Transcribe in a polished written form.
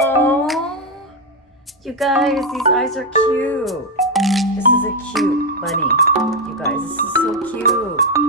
Oh, you guys, these eyes are cute. This is a cute bunny. You guys, this is so cute.